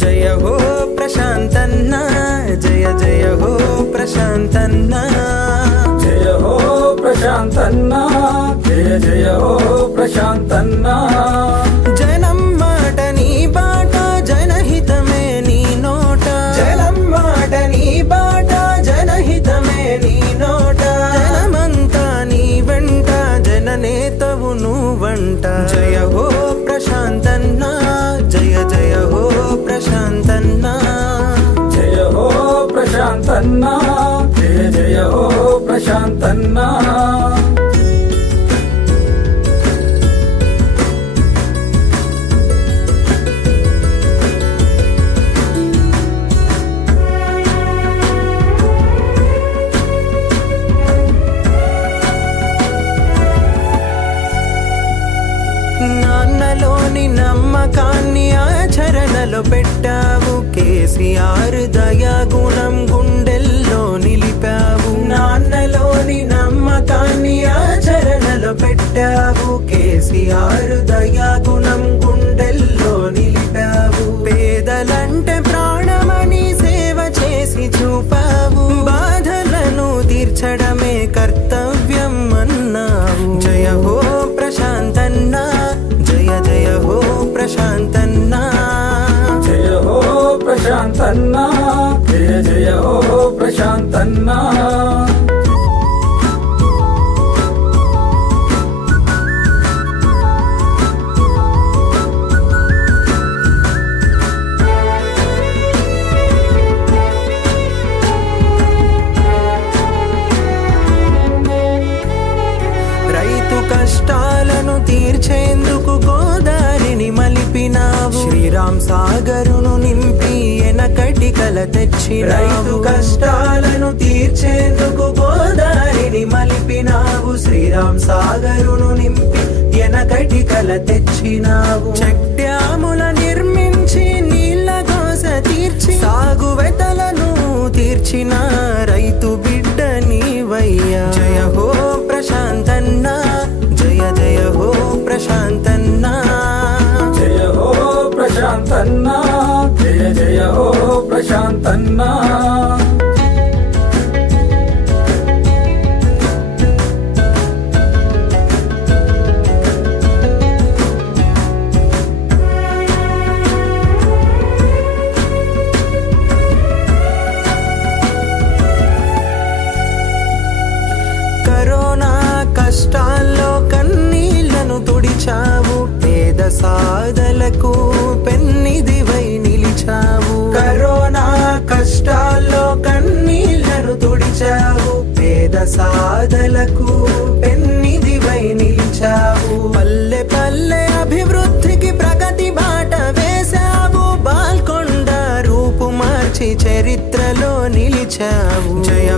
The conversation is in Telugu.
జయ హో ప్రశాంతన్న జయ జయ హో ప్రశాంతన్న జయ హో ప్రశాంతన్న జయ జయ హో ప్రశాంతన్న జనం మాట నీ బాట జనహితమే నీ నోట జనం మాట నీ బాట జనహితమే నీ నోట జనమంతా నీ వెంట జననేతవు నువ్వంట జయ హో ప్రశాంతన్న జయ జయ హో ప్రశాంతన్న జయ హో ప్రశాంతన్న జయ జయ హో ప్రశాంతన్న నాన్నలోని నమ్మకాన్ని ఆచరణలో పెట్టావు కేసీఆర్ దయాగుణం గుండెల్లో నిలిపావు నాన్నలోని నమ్మకాన్ని ఆచరణలో పెట్టావు కేసీఆర్ దయాగుణం గుండెల్లో నిలిపావు పేదలంటే ప్రాణమని సేవ చేసి చూపావు బాధలను తీర్చడమే కర్తవ్యం అన్నావు జయ హో ప్రశాంతన్న జయ జయ హో ప్రశాంతన్న జయ హో ప్రశాంతన్న జయ జయ హో ప్రశాంతన్న రైతు కష్టాలను తీర్చేందుకు గోదారిని మలిపినావు శ్రీరామ్ సాగరును నింపి ఎనకటి కల తెచ్చి రైతు కష్టాలను తీర్చేందుకు గోదారిని మలిపినావు శ్రీరామ్ సాగరును నింపి ఎనకటి కల తెచ్చినావు చెక్ డ్యాముల నిర్మించి నీళ్ళ కోస తీర్చి సాగు వెతలను తీర్చిన రైతు బిడ్డ నీవయ్యా జయ హో ప్రశాంతన్న జయ జయ హో ప్రశాంతన్న జయ హో ప్రశాంతన్న జయ జయ హో ప్రశాంతన్న కరోనా కష్టాల్లో కన్నీళ్లను తుడిచావు పేద సాధలకు పెన్నిదివై నిలిచావు కరోనా కష్టాల్లో కన్నీళ్లను తుడిచావు పేద సాధలకు పెన్నిదివై నిలిచావు పల్లె పల్లె అభివృద్ధికి ప్రగతి బాట వేశావు బాల్కొండ రూపు మార్చి చరిత్రలో నిలిచావు జయ